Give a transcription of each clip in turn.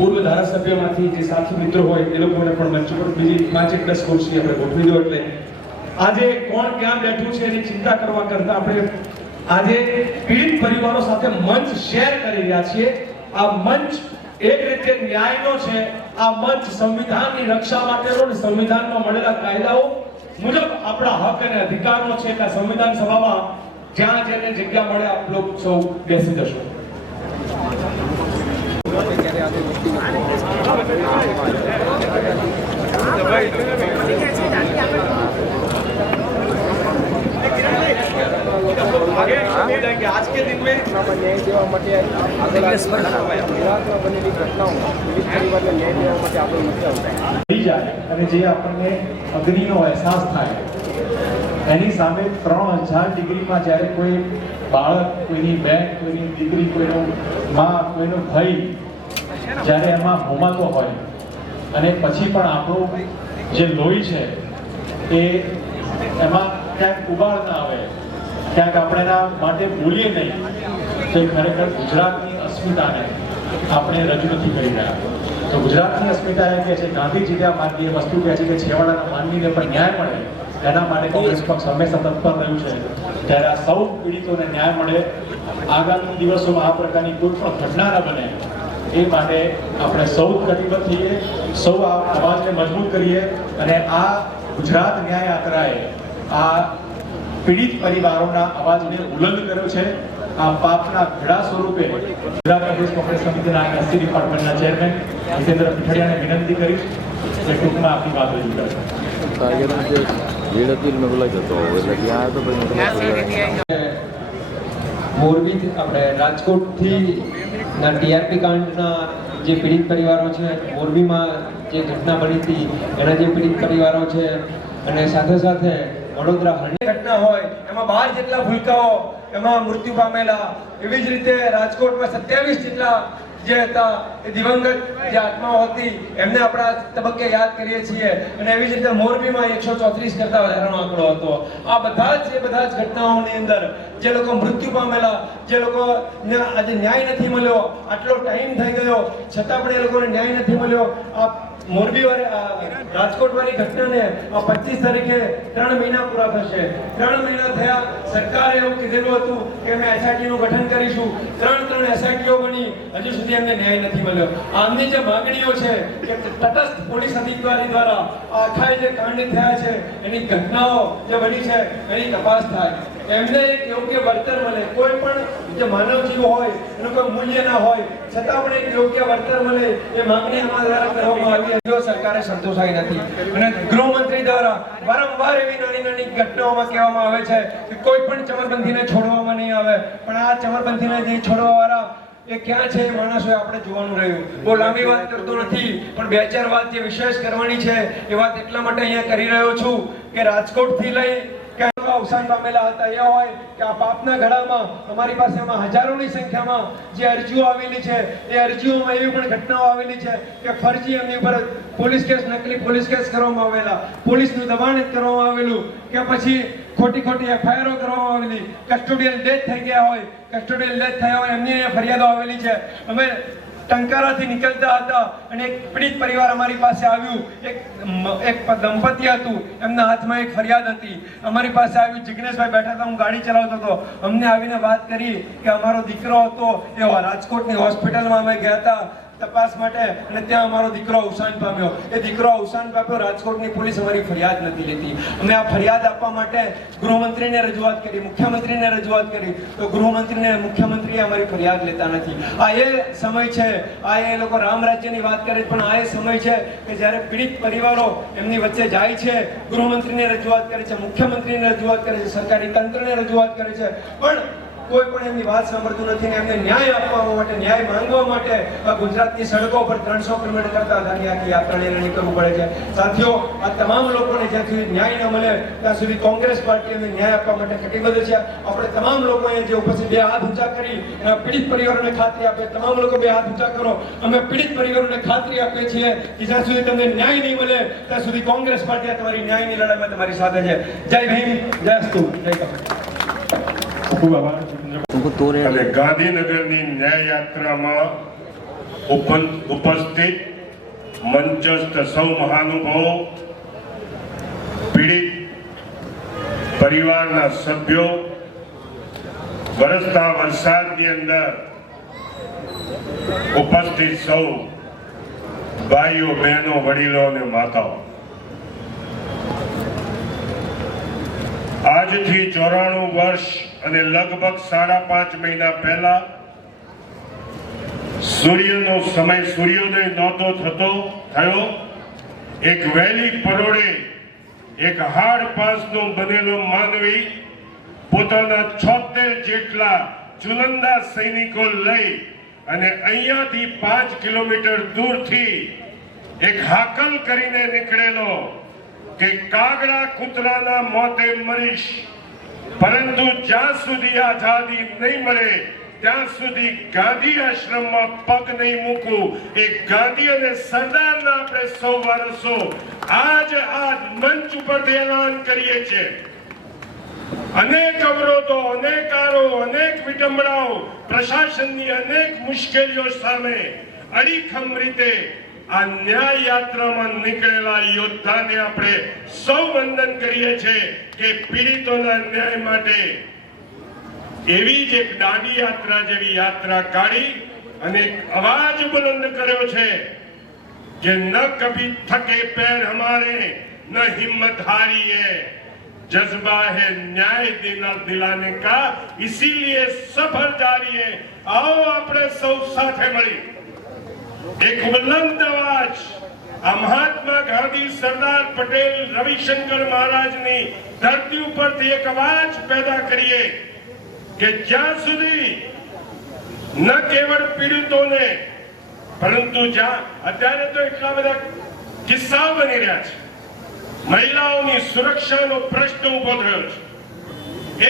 પૂર્વ ધારાસભ્યમાંથી જે સાથી મિત્રો હોય એ લોકોને પણ મંચ પર બીજી 5-10 ખુરશી આપણે ગોઠવી દો એટલે આજે કોણ ક્યાં બેઠું છે એની ચિંતા કરવા કરતા આપણે આજે પીડિત પરિવારો સાથે મંચ શેર કરી રહ્યા છીએ। આ મંચ એક રીતે ન્યાયનો છે, આ મંચ સંવિધાનની રક્ષા માટેનો અને સંવિધાનમાં મળેલા કાયદાઓ મુજબ આપણા હક અને અધિકારો છે કે સંવિધાન સભામાં જ્યાં જેને જગ્યા મળે આપ લોકો સૌ બેસી જશો। आज के दिन में न्याय देवा માટે બનેલી ઘટનાઓ પરિવારને ન્યાય દેવા માટે આપણે નથી આવતા થઈ જાય અને જે આપણને અગ્નિનો અહેસાસ થાય એની સામે 3000 ડિગ્રીમાં જ્યારે કોઈ બાળક, કોઈની બહેન, કોઈની દીકરી, કોઈનો માં, કોઈનો ભાઈ જ્યારે એમાં હોમાતો હોય અને પછી પણ આપણું જે લોહી છે એ એમાં ક્યાંક ઉબાળ ના આવે, ક્યાંક આપણે એના માટે બોલીએ નહીં, તો ખરેખર ગુજરાતની અસ્મિતાને આપણે રજૂ નથી કરી રહ્યા। તો ગુજરાતની અસ્મિતા એ કહે છે, ગાંધીજીના માર્ગે એ વસ્તુ કહે છે કે છેવાડાના માનવીને પણ ન્યાય મળે, એના માટે કોંગ્રેસ પક્ષ હંમેશા તત્પર રહ્યું છે। ત્યારે આ સૌ પીડિતોને ન્યાય મળે, આગામી દિવસોમાં આ પ્રકારની કોઈ પણ ઘટના ન બને એ માટે આપણે સૌ કટિબદ્ધ થઈએ, સૌ આ અવાજને મજબૂત કરીએ અને આ ગુજરાત ન્યાય યાત્રાએ આ પીડિત પરિવારોના અવાજને બુલંદ કર્યો છે। આ પાપના ઘડા સ્વરૂપે ગુજરાત પ્રદેશ કોંગ્રેસ સમિતિના એસસી ડિપાર્ટમેન્ટના ચેરમેન જીતેન્દ્ર પીઠડિયાને વિનંતી કરીશ કે ટૂંકમાં આપની વાત રજૂ કરે। મોરબી આપણે રાજકોટથી ટીઆરપી કાંડના જે પીડિત પરિવારો છે, મોરબીમાં જે ઘટના બની હતી એના જે પીડિત પરિવારો છે અને સાથે સાથે વડોદરા હરણી ઘટના હોય એમાં 12 જેટલા ભૂલકાઓ એમાં મૃત્યુ પામેલા, એવી જ રીતે રાજકોટમાં 27 જેટલા જે હતા એ દિવંગત જે આત્માઓ હતી એમને આપણા તબક્કે યાદ કરીએ છીએ અને એવી જ રીતે મોરબીમાં 134 કરતા વધારેનો આંકડો હતો। આ બધા જ ઘટનાઓની અંદર જે લોકો મૃત્યુ પામેલા, જે લોકોને આજે ન્યાય નથી મળ્યો, આટલો ટાઈમ થઈ ગયો છતાં પણ એ લોકોને ન્યાય નથી મળ્યો। આ મોરબી રાજકોટ વાળી ઘટનાને આ 25 તારીખે 3 મહિના પૂરા થશે। 3 મહિના થયા, સરકારે એવું કીધેલું હતું કે અમે એસઆઈટી નું ગઠન કરીશું, 3 એસઆઈટીઓ બની, હજુ સુધી અમને ન્યાય નથી મળ્યો। આમની જે માંગણીઓ છે કે તટસ્થ પોલીસ અધિકારી દ્વારા આખા જે કાંડ થયા છે એની ઘટનાઓ જે બની છે એની તપાસ થાય, એમને એક યોગ્ય વળતર મળે, કોઈ પણ જે માનવ જીવ હોય એનું કોઈ મૂલ્ય ના હોય છતાં પણ એક યોગ્ય વળતર મળે એ માંગણી અમારા દ્વારા કરવામાં આવી। સરકારે સંતોષાઈ નથી અને ગૃહમંત્રી દ્વારા વારંવાર એવી નાની ઘટનાઓમાં કહેવામાં આવે છે કે કોઈ પણ ચમરબંધીને છોડવામાં નહીં આવે, પણ આ ચમરબંધીને જે છોડવા વાળા એ ક્યાં છે એ માણસો આપણે જોવાનું રહ્યું। બહુ લાંબી વાત કરતો નથી પણ 2-4 વાત જે વિશેષ કરવાની છે એ વાત એટલા માટે અહીંયા કરી રહ્યો છું કે રાજકોટથી લઈ અવસાન પામેલા હતા એ હોય કે આ પાપના ઘડામાં અમારી પાસે હજારોની સંખ્યામાં જે અરજીઓ આવેલી છે એ અરજીઓમાં એવી પણ ઘટનાઓ આવેલી છે કે ફરજી એમની ઉપર પોલીસ કેસ, નકલી પોલીસ કેસ કરવામાં આવેલા, પોલીસનું દબાણ કરવામાં આવેલું કે પછી ખોટી એફઆઈઆરો કરવામાં આવેલી, કસ્ટોડિયલ ડેથ થઈ ગયા હોય, કસ્ટોડિયલ ડેથ થયા હોય એમની ફરિયાદો આવેલી છે। અમે ટંકારાથી નીકળતા હતા અને એક પીડિત પરિવાર અમારી પાસે આવ્યું, એક દંપતી હતું, એમના હાથમાં એક ફરિયાદ હતી, અમારી પાસે આવ્યું, જિગ્નેશભાઈ બેઠા હતા, હું ગાડી ચલાવતો હતો, અમને આવીને વાત કરી કે અમારો દીકરો હતો એ રાજકોટની હોસ્પિટલમાં અમે ગયા હતા તપાસ માટે અને ત્યાં અમારો દીકરો અવસાન પામ્યો। એ દીકરો અવસાન પામ્યો, રાજકોટની પોલીસ અમારી ફરિયાદ નથી લેતી। અમે આ ફરિયાદ આપવા માટે ગૃહમંત્રીને રજૂઆત કરી, મુખ્યમંત્રીને રજૂઆત કરી, તો ગૃહમંત્રીને મુખ્યમંત્રીએ અમારી ફરિયાદ લેતા નથી। આ એ સમય છે, આ એ લોકો રામ રાજ્યની વાત કરે પણ આ એ સમય છે કે જ્યારે પીડિત પરિવારો એમની વચ્ચે જાય છે, ગૃહમંત્રીને રજૂઆત કરે છે, મુખ્યમંત્રીને રજૂઆત કરે છે, સરકારી તંત્રને રજૂઆત કરે છે, પણ કોઈ પણ એમની વાત સાંભળતું નથી ને એમને ન્યાય આપવા માટે, ન્યાય માંગવા માટે ગુજરાતની સડકો પર 300 કિલોમીટર કરતા આખી યાત્રાને નીકળવું પડે છે। સાથીઓ, આ તમામ લોકોને જ્યાં સુધી ન્યાય ન મળે ત્યાં સુધી કોંગ્રેસ પાર્ટી એમને ન્યાય આપવા માટે કટિબદ્ધ છે। આપણે તમામ લોકોએ જે ઉપસ્થિત 2 હાથ ઊંચા કરી પીડિત પરિવારોને ખાતરી આપે, તમામ લોકો 2 હાથ ઊંચા કરો। અમે પીડિત પરિવારોને ખાતરી આપીએ છીએ કે જ્યાં સુધી તમને ન્યાય નહીં મળે ત્યાં સુધી કોંગ્રેસ પાર્ટી તમારી ન્યાયની લડાઈમાં તમારી સાથે છે। જય ભીમ, જય અસ્તુ, જય ખૂબ આભાર। ગાંધીનગરની ન્યાય યાત્રામાં ઉપસ્થિત મંચસ્થ સૌ મહાનુભાવો, પીડિત પરિવારના સભ્યો, વરસતા વરસાદની અંદર ઉપસ્થિત સૌ ભાઈઓ, બહેનો, વડીલો અને માતાઓ, આજથી 94 વર્ષ અને લગભગ 5.5 મહિના પહેલા સૂર્યોદય નહોતો થયો. એક વહેલી પરોળે એક હાડ પાસનો બનેલો માનવી પોતાના 76 જેટલા ચુનંદા સૈનિકો લઈ અને અહીંયાથી 5 કિલોમીટર દૂરથી એક હાકલ કરીને નીકળેલો કે કાગડા કૂતરાના મોતે મરીશ, પરંતુ જ્યાં સુધી આઝાદી નહીં મળે ત્યાં સુધી ગાંધી આશ્રમમાં પગ નહીં મૂકું. એક ગાંધી અને સરદારના આપણે સૌ વારસો આજ આ મંચ ઉપરથી એલાન કરીએ છીએ. અનેક અવરોધો, અનેક આરો, અનેક વિડંબણાઓ, પ્રશાસનની અનેક મુશ્કેલીઓ સામે અડીખમ રીતે આ ન્યાય યાત્રામાં નીકળેલા યોદ્ધાને આપણે સૌ વંદન કરીએ છીએ કે પીડિતોના ન્યાય માટે એવી જ એક દાંડી યાત્રા જેવી યાત્રા કાઢી અને એક અવાજ બુલંદ કર્યો છે કે ન કભી થકે पैर हमारे न हिम्मत हारी है, जज्बा है न्याय दिलाने का, इसीलिए सफर जारी है. आओ આપણે સૌ સાથે મળી એક બુલંદ અવાજ આ મહાત્મા ગાંધી, સરદાર પટેલ, રવિશંકર મહારાજની ધરતી ઉપરથી એક અવાજ પેદા કરીએ કે જ્યાં સુધી ન કેવળ પીડિતોને, પરંતુ જ્યાં અત્યારે તો એટલા બધા કિસ્સાઓ બની રહ્યા છે, મહિલાઓની સુરક્ષાનો પ્રશ્ન ઉભો થયો છે,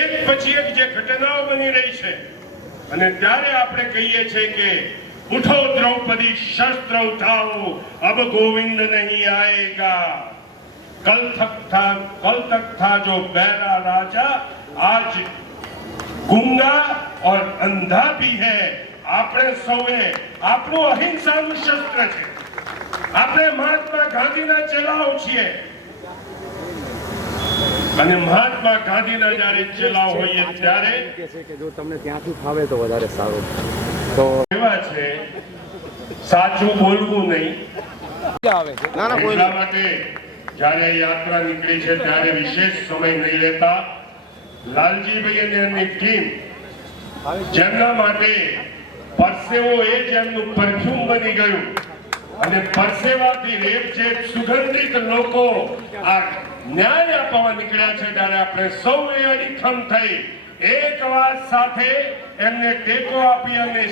એક પછી એક જે ઘટનાઓ બની રહી છે, અને ત્યારે આપણે કહીએ છીએ કે ઉઠો દ્રૌપદી શસ્ત્ર ઉઠાઓ, અબ ગોવિંદ નહીં આएगा, कल तक था जो बहरा राजा, आज गुंगा और अंधा भी है. આપણે સૌએ આપણું અહિંસાનું શસ્ત્ર છે, આપણે મહાત્મા ગાંધીના ચેલાઓ છીએ, અને મહાત્મા ગાંધીના જ્યારે ચેલાઓ હોઈએ ત્યારે જો તમને ત્યાંથી ફાવે તો વધારે સારું. તો એવા છે સાચું બોલવું નહીં. એટલા માટે જ્યારે યાત્રા નીકળી છે ત્યારે વિશેષ સમય નહીં લેતા લાલજીભાઈ અને એમની ટીમ, જેમના માટે પરસેવો એ જ એમનું પરફ્યુમ બની ગયું, અને પરસેવાથી રેપઝેપ સુગંધિત લોકો આ ન્યાય આપવા નીકળ્યા છે, ત્યારે આપણે સૌએ અડીખમ થઈ એક વાત સાથે એમને ટેકો આપી અને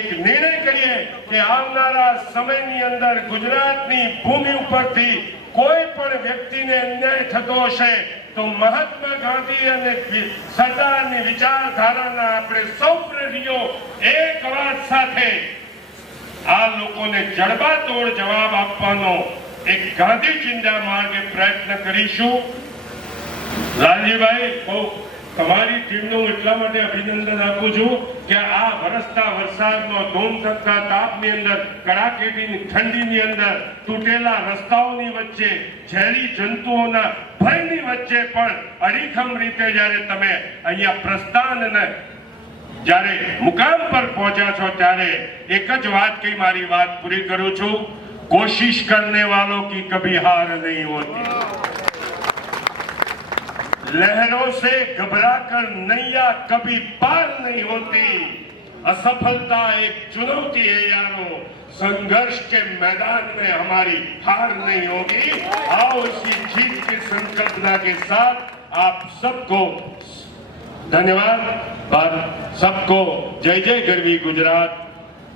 એક નિર્ણય કરીએ કે આવનારા સમયની અંદર ગુજરાતની ભૂમિ ઉપરથી કોઈ પણ વ્યક્તિને અન્યાય થતો હશે તો મહાત્મા ગાંધી અને સરદારની વિચારધારાના આપણે સૌ પ્રેમીઓ એક વાત સાથે આ લોકોને જડબાતોડ જવાબ આપવાનો એક ગાંધી ચિંતા માર્ગે પ્રયત્ન કરીશું. લાલજીભાઈ, બહુ તમારી ટીમનો એટલા માટે અભિનંદન આપું છું કે આ વરસતા વરસાદનો ધૂમધકતા તાપની અંદર, કડાકેટીની ઠંડીની અંદર, તૂટેલા રસ્તાઓની વચ્ચે, ઝેરી જંતુઓના ભયની વચ્ચે પણ અડીખમ રીતે જ્યારે તમે અહીંયા પ્રસ્થાન અને જ્યારે મુકામ પર પહોંચ્યા છો ત્યારે એક જ વાત કહી મારી વાત પૂરી કરું છું, કોશિશ કરને વાલો કી કભી હાર નહીં હોતી, लहरों से घबराकर नैया कभी पार नहीं होती, असफलता एक चुनौती है यारो, संघर्ष के मैदान में हमारी हार नहीं होगी. आओ इसी जीत की संकल्पना के साथ आप सबको धन्यवाद, सबको जय जय गरवी गुजरात,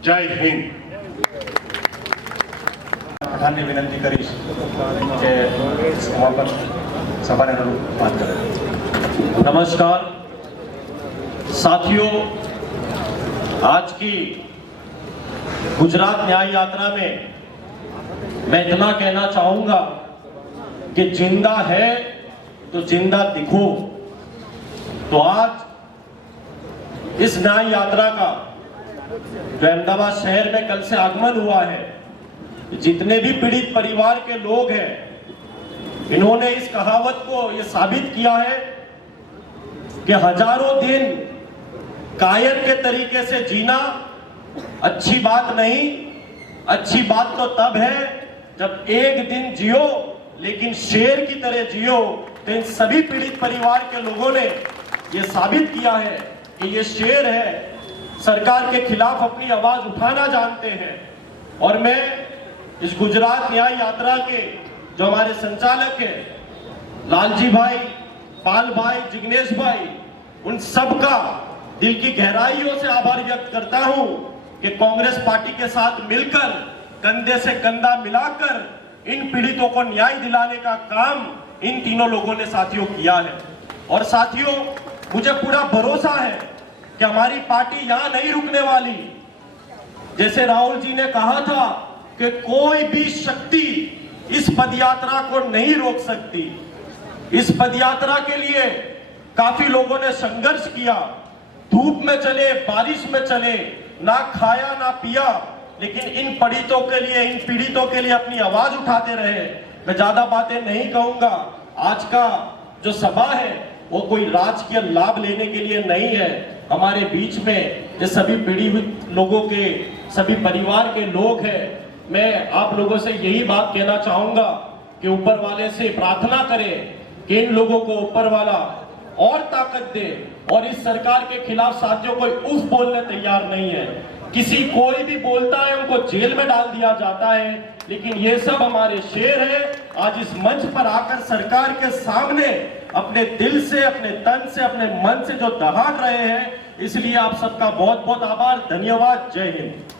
जय हिंद. પ્રધાનને વિનંતી કરીશ કે સમાપન सभाने बात करें. नमस्कार साथियों, आज की गुजरात न्याय यात्रा में मैं इतना कहना चाहूंगा कि जिंदा है तो जिंदा दिखो. तो आज इस न्याय यात्रा का जो अहमदाबाद शहर में कल से आगमन हुआ है, जितने भी पीड़ित परिवार के लोग हैं, इन्होंने इस कहावत को ये साबित किया है कि हजारों दिन कायर के तरीके से जीना अच्छी बात नहीं। अच्छी बात तो तब है जब एक दिन जियो लेकिन शेर की तरह जियो। तो इन सभी पीड़ित परिवार के लोगों ने ये साबित किया है कि ये शेर है, सरकार के खिलाफ अपनी आवाज उठाना जानते हैं। और मैं इस गुजरात न्याय यात्रा के जो हमारे संचालक हैं, लालजी भाई, पाल भाई, जिग्नेश भाई, उन सबका दिल की गहराइयों से आभार व्यक्त करता हूं कि कांग्रेस पार्टी के साथ मिलकर कंधे से कंधा मिलाकर इन पीड़ितों को न्याय दिलाने का काम इन तीनों लोगों ने साथियों किया है। और साथियों, मुझे पूरा भरोसा है कि हमारी पार्टी यहां नहीं रुकने वाली। जैसे राहुल जी ने कहा था कि कोई भी शक्ति इस पदयात्रा को नहीं रोक सकती। इस पदयात्रा के लिए काफी लोगों ने संघर्ष किया, धूप में चले, बारिश में चले, ना खाया ना पिया, लेकिन इन पीड़ितों के लिए, इन पीड़ितों के लिए अपनी आवाज उठाते रहे। मैं ज्यादा बातें नहीं कहूंगा। आज का जो सभा है वो कोई राजकीय लाभ लेने के लिए नहीं है। हमारे बीच में ये सभी पीड़ित लोगों के, सभी परिवार के लोग हैं। मैं आप लोगों से यही बात कहना चाहूंगा कि ऊपर वाले से प्रार्थना करें कि इन लोगों को ऊपर वाला और ताकत दे। और इस सरकार के खिलाफ साथियों कोई उफ बोलने तैयार नहीं है। कोई भी बोलता है उनको जेल में डाल दिया जाता है, लेकिन ये सब हमारे शेर है। आज इस मंच पर आकर सरकार के सामने अपने दिल से, अपने तन से, अपने मन से जो दहाड़ रहे हैं, इसलिए आप सबका बहुत बहुत आभार, धन्यवाद, जय हिंद।